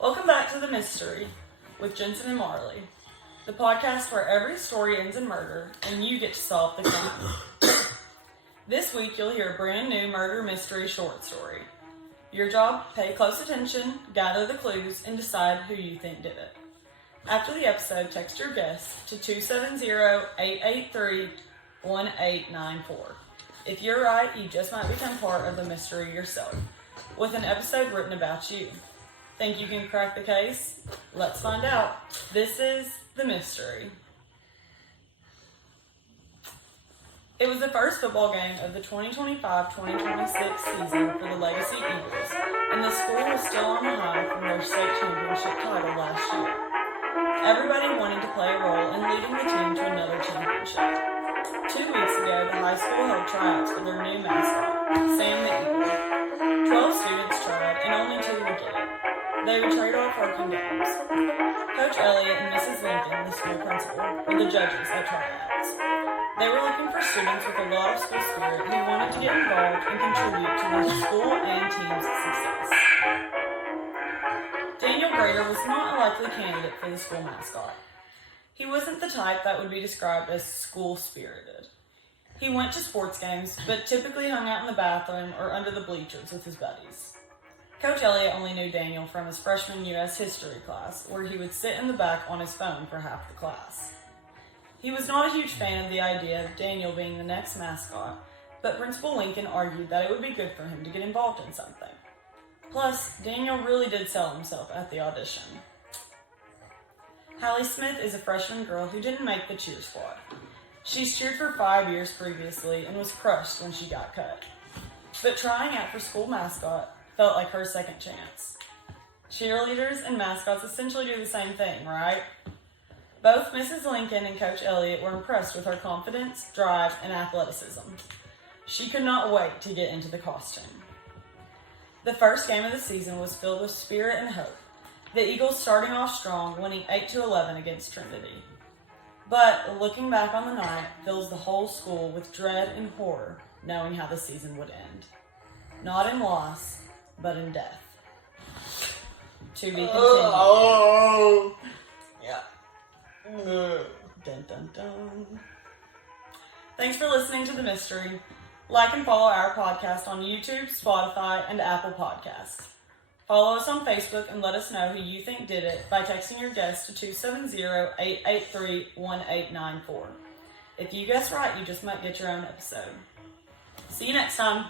Welcome back to The Mystery with Jensen and Marley, the podcast where every story ends in murder and you get to solve the crime. This week you'll hear a brand new murder mystery short story. Your job, pay close attention, gather the clues, and decide who you think did it. After the episode, text your guess to 270-883-1894. If you're right, you just might become part of the mystery yourself, with an episode written about you. Think you can crack the case? Let's find out. This is The Mystery. It was the first football game of the 2025-2026 season for the Legacy Eagles, and the school was still on the high from their state championship title last year. Everybody wanted to play a role in leading the team to another championship. 2 weeks ago, the high school held tryouts for their new mascot, Sam the Eagle. 12 students tried, and only 2 would get it. They would trade off working games. Coach Elliott and Mrs. Lincoln, the school principal, were the judges at tryouts. They were looking for students with a lot of school spirit who wanted to get involved and contribute to their school and team's success. Daniel Grader was not a likely candidate for the school mascot. He wasn't the type that would be described as school-spirited. He went to sports games, but typically hung out in the bathroom or under the bleachers with his buddies. Coach Elliott only knew Daniel from his freshman U.S. history class, where he would sit in the back on his phone for half the class. He was not a huge fan of the idea of Daniel being the next mascot, but Principal Lincoln argued that it would be good for him to get involved in something. Plus, Daniel really did sell himself at the audition. Hallie Smith is a freshman girl who didn't make the cheer squad. She's cheered for 5 years previously and was crushed when she got cut. But trying out for school mascot felt like her second chance. Cheerleaders and mascots essentially do the same thing, right? Both Mrs. Lincoln and Coach Elliott were impressed with her confidence, drive, and athleticism. She could not wait to get into the costume. The first game of the season was filled with spirit and hope. The Eagles starting off strong, winning 8-11 against Trinity. But looking back on the night fills the whole school with dread and horror, knowing how the season would end. Not in loss, but in death. To be continued. Yeah. Dun, dun, dun. Thanks for listening to The Mystery. Like and follow our podcast on YouTube, Spotify, and Apple Podcasts. Follow us on Facebook and let us know who you think did it by texting your guess to 270-883-1894. If you guess right, you just might get your own episode. See you next time.